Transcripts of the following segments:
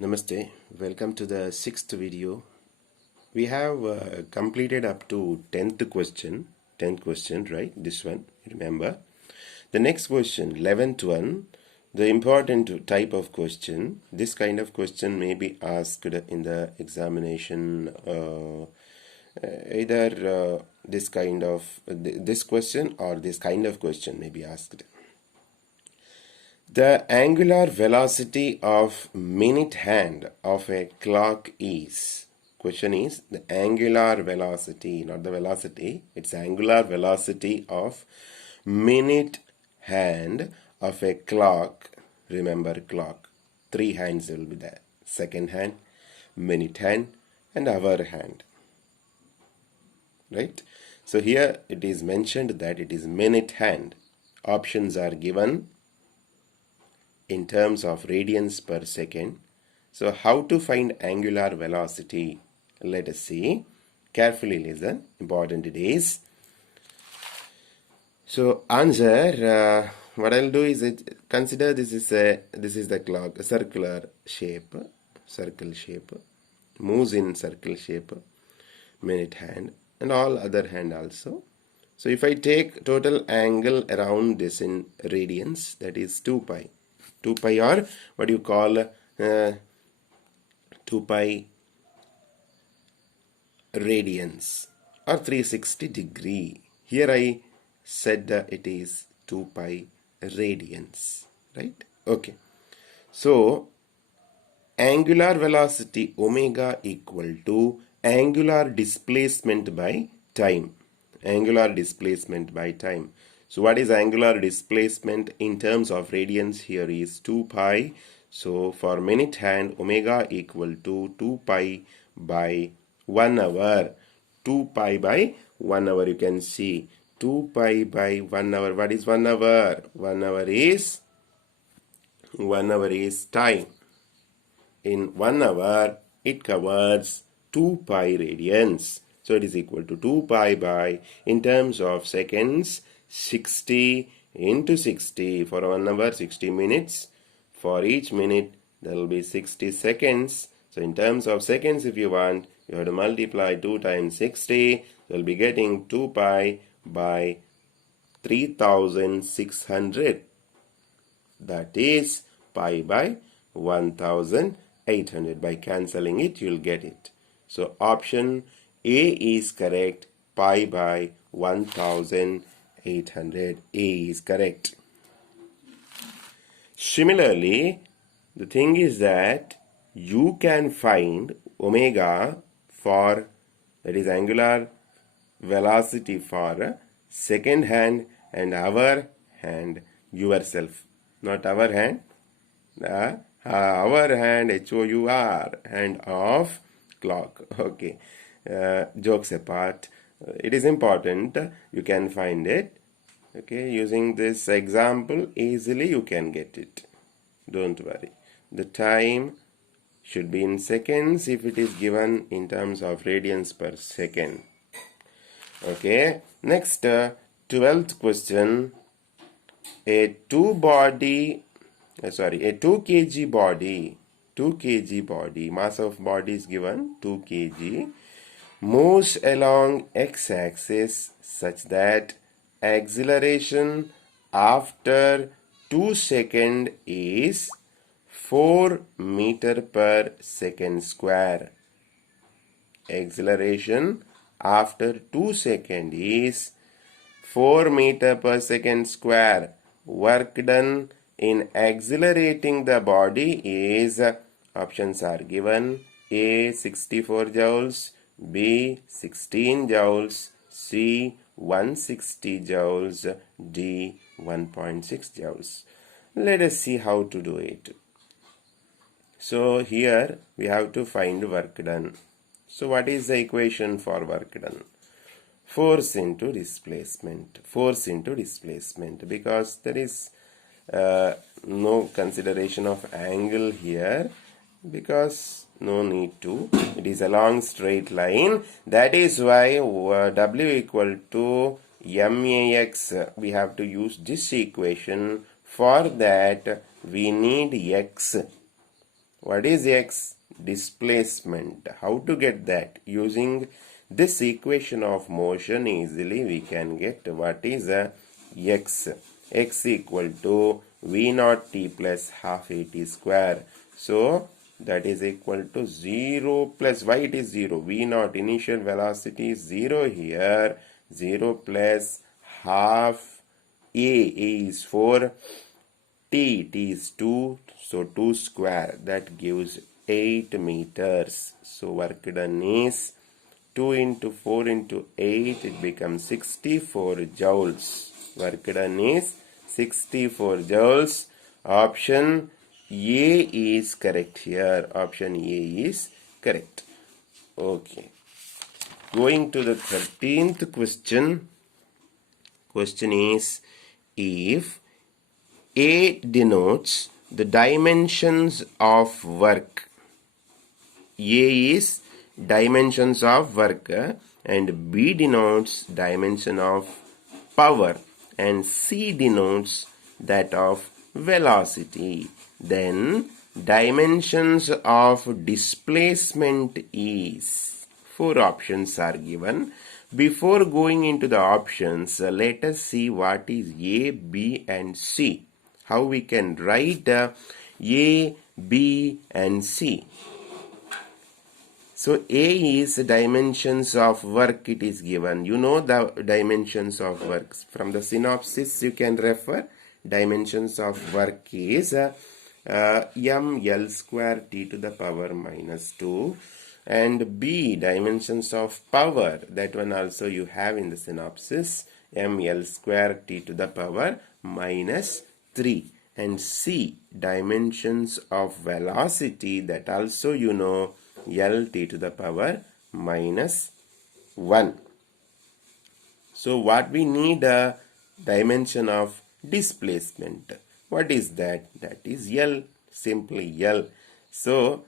Namaste, welcome to the sixth video. We have completed up to 10th question, right? This one, remember. The next question, 11th one, the important type of question. This kind of question may be asked in the examination, either this question or this kind of question may be asked. The angular velocity of minute hand of a clock is. Question is the angular velocity, not the velocity, it's angular velocity of minute hand of a clock. Remember clock, three hands will be there: second hand, minute hand, and hour hand. Right? So here it is mentioned that it is minute hand. Options are given in terms of radians per second. So how to find angular velocity? Let us see. Carefully listen. Important it is. So answer. What I'll do is consider this is the clock, a circular shape, circle shape, moves in circle shape, minute hand, and all other hand also. So if I take total angle around this in radians, that is 2 pi. 2 pi, or what you call 2 pi radians, or 360 degree. Here I said it is 2 pi radians, right? Okay. So angular velocity omega equal to angular displacement by time. Angular displacement by time. So what is angular displacement in terms of radians? Here is 2 pi. So for minute hand, omega equal to 2 pi by 1 hour. 2 pi by 1 hour, you can see. 2 pi by 1 hour. What is 1 hour? 1 hour is time. In 1 hour, it covers 2 pi radians. So it is equal to 2 pi by, in terms of seconds, 60 into 60. For 1 hour, 60 minutes. For each minute, there will be 60 seconds. So in terms of seconds, if you want, you have to multiply 2 times 60. You will be getting 2 pi by 3600. That is pi by 1800. By cancelling it, you will get it. So option A is correct. Pi by 1800. A is correct. Similarly, the thing is that you can find omega for, that is angular velocity for second hand and hour hand yourself. Not our hand, our hand, HOUR, hand of clock. Okay. Jokes apart, it is important you can find it. Okay, using this example easily you can get it. Don't worry. The time should be in seconds if it is given in terms of radians per second. Okay, next 12th question. A 2 kg body, mass of body is given 2 kg, moves along x-axis such that acceleration after 2 seconds is 4 meter per second square. Acceleration after 2 seconds is 4 meter per second square. Work done in accelerating the body is, options are given: A 64 joules, B 16 joules, C 160 joules, D 1.6 joules. Let us see how to do it. So here we have to find work done. So what is the equation for work done? Force into displacement. Force into displacement, because there is no consideration of angle here, because no need to. It is a long straight line. That is why W equal to MAX. We have to use this equation. For that we need X. What is x? Displacement. How to get that? Using this equation of motion easily we can get what is x. X equal to v naught t plus half at square. So that is equal to 0 plus, why it is 0? V naught initial velocity is 0 here. 0 plus half a is 4, t is 2, so 2 square, that gives 8 meters. So work done is 2 into 4 into 8, it becomes 64 joules. Work done is 64 joules. Option A is correct here. Option A is correct. Okay. Going to the 13th question. Question is, if A denotes the dimensions of work, A is dimensions of work and B denotes dimension of power and C denotes that of velocity, then dimensions of displacement is, 4 options are given. Before going into the options, let us see what is A, B and C. How we can write A, B and C. So A is dimensions of work, it is given. You know the dimensions of work. From the synopsis you can refer. Dimensions of work is ml square t to the power minus 2. And B, dimensions of power, that one also you have in the synopsis, ml square t to the power minus 3. And C, dimensions of velocity, that also you know, L t to the power minus 1. So what we need a dimension of displacement. What is that? That is L, simply L. So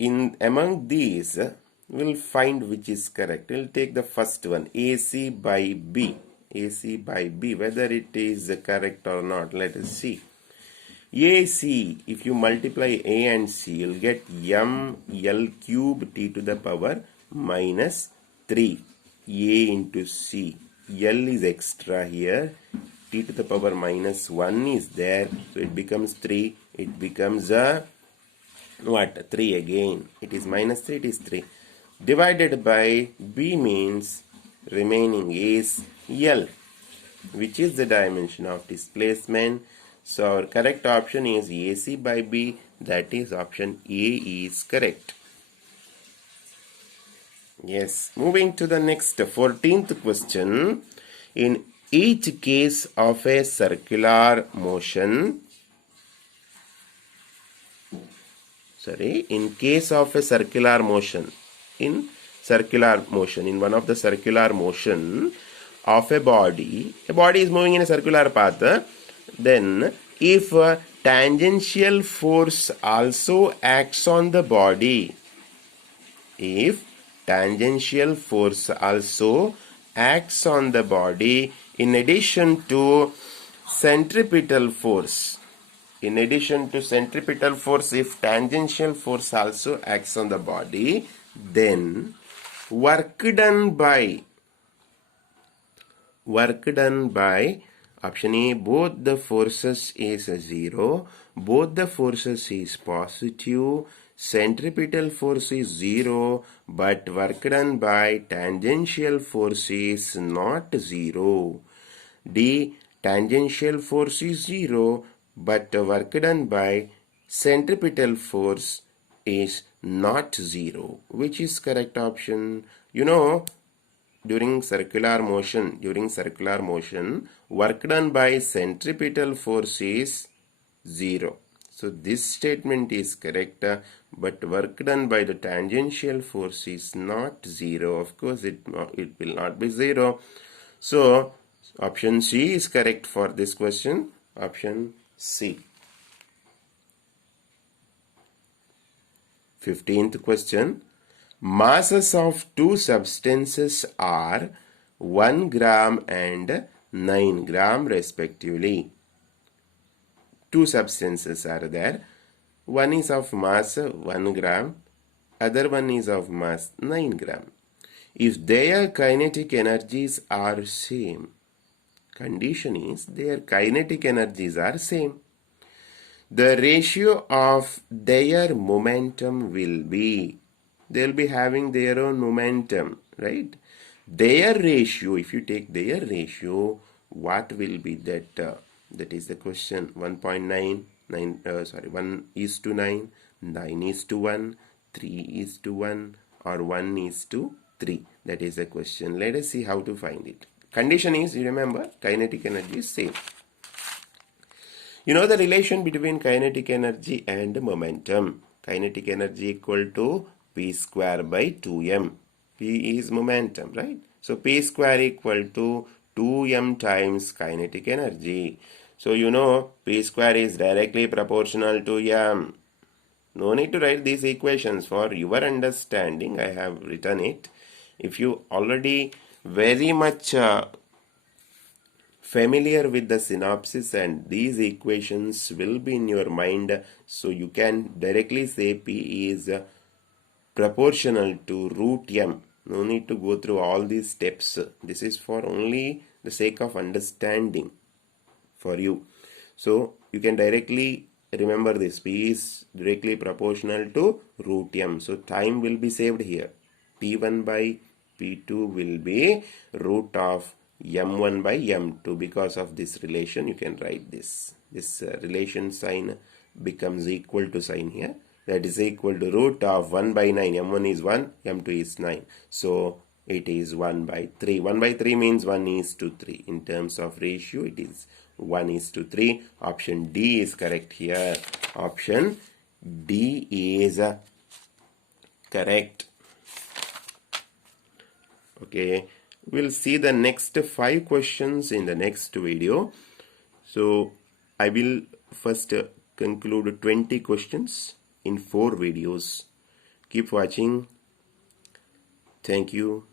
in among these we'll find which is correct. We'll take the first one, AC by B. AC by B, whether it is correct or not, let us see. AC, if you multiply A and C, you'll get m L cube t to the power minus 3. A into C. L is extra here. T to the power minus 1 is there. So it becomes 3. It becomes what? 3 again. It is minus 3, it is 3. Divided by B means remaining is L, which is the dimension of displacement. So our correct option is AC by B, that is option A is correct. Yes, moving to the next 14th question. In each case of a circular motion, in case of a circular motion, in one of the circular motion of a body is moving in a circular path, then if a tangential force also acts on the body, if tangential force also acts on the body in addition to centripetal force, if tangential force also acts on the body, then work done by option A, both the forces is 0, both the forces is positive, centripetal force is 0, but work done by tangential force is not 0. D, tangential force is 0, but work done by centripetal force is not 0. Which is correct option? You know, during circular motion, work done by centripetal force is 0. So this statement is correct, but work done by the tangential force is not 0. Of course, it will not be 0. So option C is correct for this question. Option C. 15th question. Masses of two substances are 1 gram and 9 gram respectively. Two substances are there. One is of mass 1 gram, other one is of mass 9 gram. If their kinetic energies are same, condition is their kinetic energies are same, the ratio of their momentum will be, they will be having their own momentum, right? Their ratio, if you take their ratio, what will be that? That is the question. 1.9, 1 is to 9, 9 is to 1, 3 is to 1, or 1 is to 3. That is the question. Let us see how to find it. Condition is, you remember, kinetic energy is same. You know the relation between kinetic energy and momentum. Kinetic energy equal to P square by 2m. P is momentum, right? So P square equal to 2m times kinetic energy. So you know P square is directly proportional to m. No need to write these equations. For your understanding, I have written it. If you already very much familiar with the synopsis and these equations will be in your mind, so you can directly say P is proportional to root m. No need to go through all these steps. This is for only the sake of understanding for you. So you can directly remember this. P is directly proportional to root m. So time will be saved here. P1 by P2 will be root of m1 by m2. Because of this relation, you can write this. This relation sign becomes equal to sign here. That is equal to root of 1 by 9. m1 is 1, m2 is 9. So it is 1 by 3. 1 by 3 means 1 is to 3. In terms of ratio, it is 1 is to 3. Option D is correct here. Option D is correct. Okay, we'll see the next 5 questions in the next video. So I will first conclude 20 questions in 4 videos. Keep watching. Thank you.